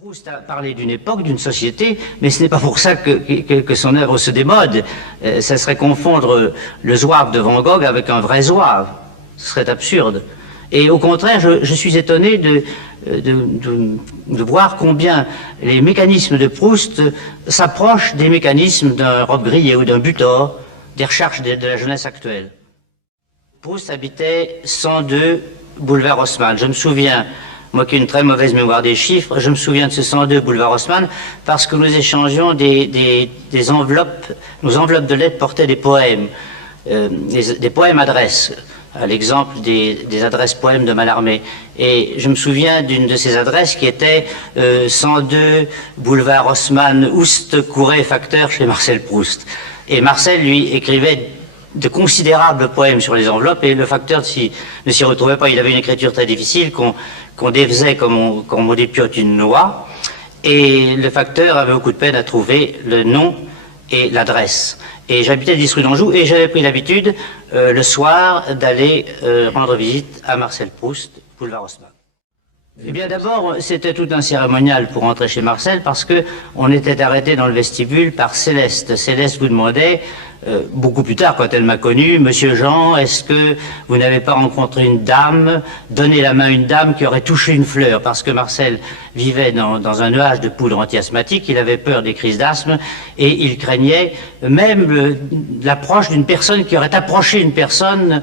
Proust a parlé d'une époque, d'une société, mais ce n'est pas pour ça que son œuvre se démode. Ça serait confondre le zouave de Van Gogh avec un vrai zouave. Ce serait absurde. Et au contraire, je suis étonné de voir combien les mécanismes de Proust s'approchent des mécanismes d'un Robe Grillet ou d'un Butor, des recherches de la jeunesse actuelle. Proust habitait 102 boulevard Haussmann. Je me souviens, moi qui ai une très mauvaise mémoire des chiffres, je me souviens de ce 102 boulevard Haussmann parce que nous échangions des enveloppes, nos enveloppes de lettres portaient des poèmes, des poèmes adresses, à l'exemple des adresses poèmes de Mallarmé. Et je me souviens d'une de ces adresses qui était 102 boulevard Haussmann, Oust, Couret, facteur chez Marcel Proust. Et Marcel, lui, écrivait de considérables poèmes sur les enveloppes et le facteur ne s'y retrouvait pas. Il avait une écriture très difficile qu'on défaisait comme on dépiote une noix, et le facteur avait beaucoup de peine à trouver le nom et l'adresse. Et j'habitais le 10 rue d'Anjou et j'avais pris l'habitude le soir d'aller rendre visite à Marcel Proust, boulevard Haussmann. Eh bien d'abord, c'était tout un cérémonial pour entrer chez Marcel parce que on était arrêté dans le vestibule par Céleste. Céleste vous demandait, beaucoup plus tard quand elle m'a connu, Monsieur Jean, est-ce que vous n'avez pas rencontré une dame, donné la main à une dame qui aurait touché une fleur? Parce que Marcel vivait dans un nuage de poudre anti-asthmatique, il avait peur des crises d'asthme et il craignait même l'approche d'une personne qui aurait approché une personne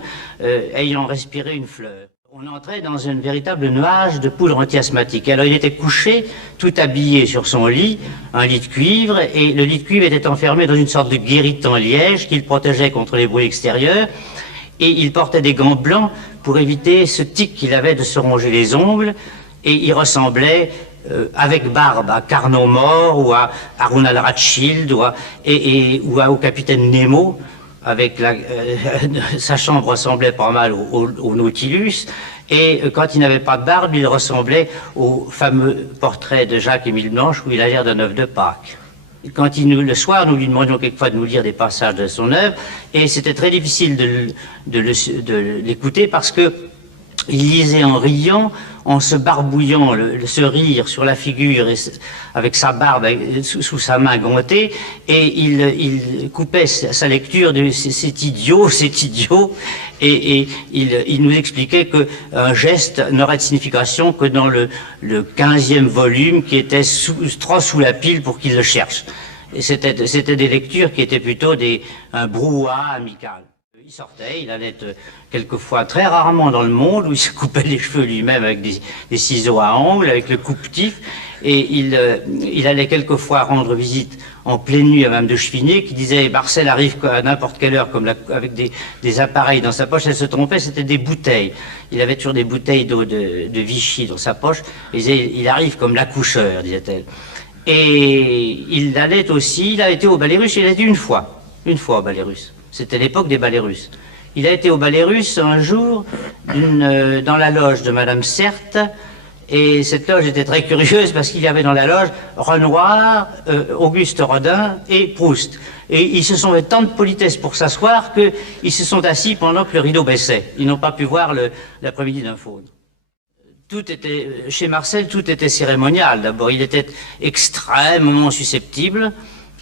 ayant respiré une fleur. On entrait dans un véritable nuage de poudre anti-asthmatique. Alors il était couché, tout habillé sur son lit, un lit de cuivre, et le lit de cuivre était enfermé dans une sorte de guérite en liège qui le protégeait contre les bruits extérieurs, et il portait des gants blancs pour éviter ce tic qu'il avait de se ronger les ongles, et il ressemblait avec barbe à Carnot Mort ou à Ronald Rothschild ou au capitaine Nemo. Avec sa chambre ressemblait pas mal au Nautilus, et quand il n'avait pas de barbe, il ressemblait au fameux portrait de Jacques-Émile Blanche où il a l'air d'un œuf de Pâques. Quand le soir, nous lui demandions quelquefois de nous lire des passages de son œuvre, et c'était très difficile de l'écouter parce que il lisait en riant, en se barbouillant, ce rire sur la figure, et avec sa barbe sous sa main gantée, et il coupait sa lecture de c'est idiot, et il nous expliquait qu'un geste n'aurait de signification que dans le 15e volume qui était trop sous la pile pour qu'il le cherche. Et c'était des lectures qui étaient plutôt un brouhaha amical. Il sortait, il allait quelquefois, très rarement dans le monde, où il se coupait les cheveux lui-même avec des ciseaux à ongles, avec le coupe-tif, et il allait quelquefois rendre visite en pleine nuit à Mme de Chevigné, qui disait Marcel arrive à n'importe quelle heure, avec des appareils dans sa poche. Elle se trompait, c'était des bouteilles. Il avait toujours des bouteilles d'eau de Vichy dans sa poche. Il disait, il arrive comme l'accoucheur, disait-elle. Et il allait aussi, il a été au ballet russe, il a été une fois au ballet russe. C'était l'époque des ballets russes. Il a été au ballet russe un jour dans la loge de Madame Certes, et cette loge était très curieuse parce qu'il y avait dans la loge Renoir, Auguste Rodin et Proust. Et ils se sont fait tant de politesse pour s'asseoir qu'ils se sont assis pendant que le rideau baissait. Ils n'ont pas pu voir l'après-midi d'un faune. Chez Marcel, tout était cérémonial. D'abord, il était extrêmement susceptible.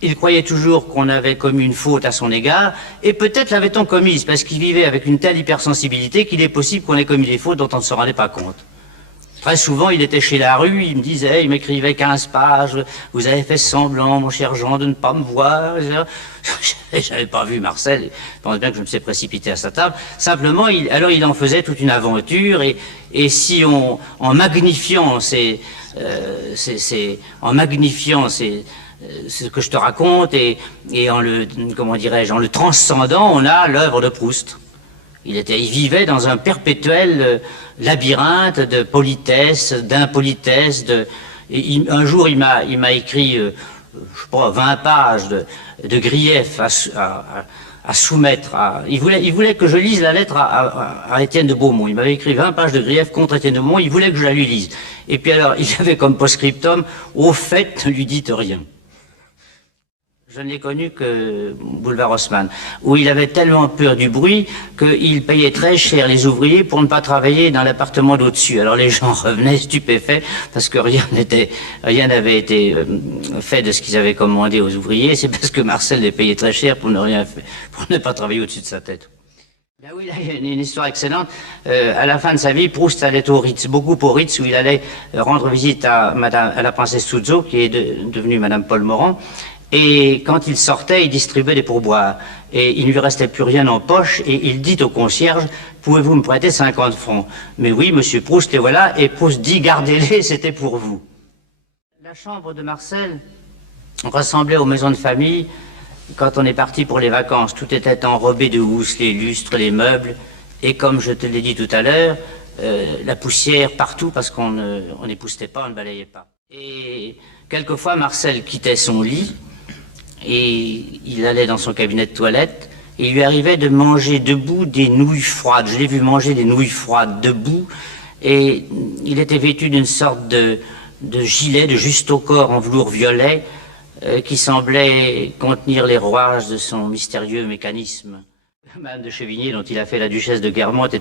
Il croyait toujours qu'on avait commis une faute à son égard, et peut-être l'avait-on commise, parce qu'il vivait avec une telle hypersensibilité qu'il est possible qu'on ait commis des fautes dont on ne se rendait pas compte. Très souvent, il était chez Larue, il me disait, il m'écrivait 15 pages, vous avez fait semblant, mon cher Jean, de ne pas me voir, etc. J'avais pas vu Marcel, je pense bien que je me suis précipité à sa table. Simplement, alors il en faisait toute une aventure, et si en magnifiant ce que je te raconte et en le transcendant, on a l'œuvre de Proust. Il vivait dans un perpétuel labyrinthe de politesse, d'impolitesse, un jour il m'a écrit, je sais pas, 20 pages de griefs à soumettre il voulait que je lise la lettre à Étienne de Beaumont. Il m'avait écrit 20 pages de griefs contre Étienne de Beaumont, il voulait que je la lui lise. Et puis alors, il avait comme post-scriptum, au fait, ne lui dites rien. Je ne l'ai connu que boulevard Haussmann, où il avait tellement peur du bruit qu'il payait très cher les ouvriers pour ne pas travailler dans l'appartement d'au-dessus. Alors les gens revenaient stupéfaits parce que rien n'avait été fait de ce qu'ils avaient commandé aux ouvriers. C'est parce que Marcel les payait très cher pour ne pas travailler au-dessus de sa tête. Ben oui, là, il y a une histoire excellente. À la fin de sa vie, Proust allait au Ritz, beaucoup au Ritz, où il allait rendre visite à la princesse Souzo, qui est devenue Madame Paul Morand. Et quand il sortait, il distribuait des pourboires. Et il ne lui restait plus rien en poche, et il dit au concierge, pouvez-vous me prêter 50 francs? Mais oui, monsieur Proust, les voilà, et Proust dit, gardez-les, c'était pour vous. La chambre de Marcel ressemblait aux maisons de famille quand on est parti pour les vacances. Tout était enrobé de housses, les lustres, les meubles, et comme je te l'ai dit tout à l'heure, la poussière partout, parce qu'on n'époussetait pas, on ne balayait pas. Et quelquefois, Marcel quittait son lit, et il allait dans son cabinet de toilette, et il lui arrivait de manger debout des nouilles froides. Je l'ai vu manger des nouilles froides debout, et il était vêtu d'une sorte de gilet de juste au corps en velours violet, qui semblait contenir les rouages de son mystérieux mécanisme. Madame de Chevigné, dont il a fait la duchesse de Guermantes,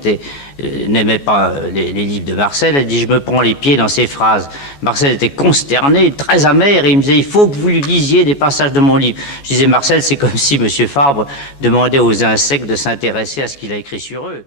n'aimait pas les livres de Marcel. Elle dit, je me prends les pieds dans ses phrases. Marcel était consterné, très amer, et il me disait, il faut que vous lui lisiez des passages de mon livre. Je disais, Marcel, c'est comme si Monsieur Fabre demandait aux insectes de s'intéresser à ce qu'il a écrit sur eux.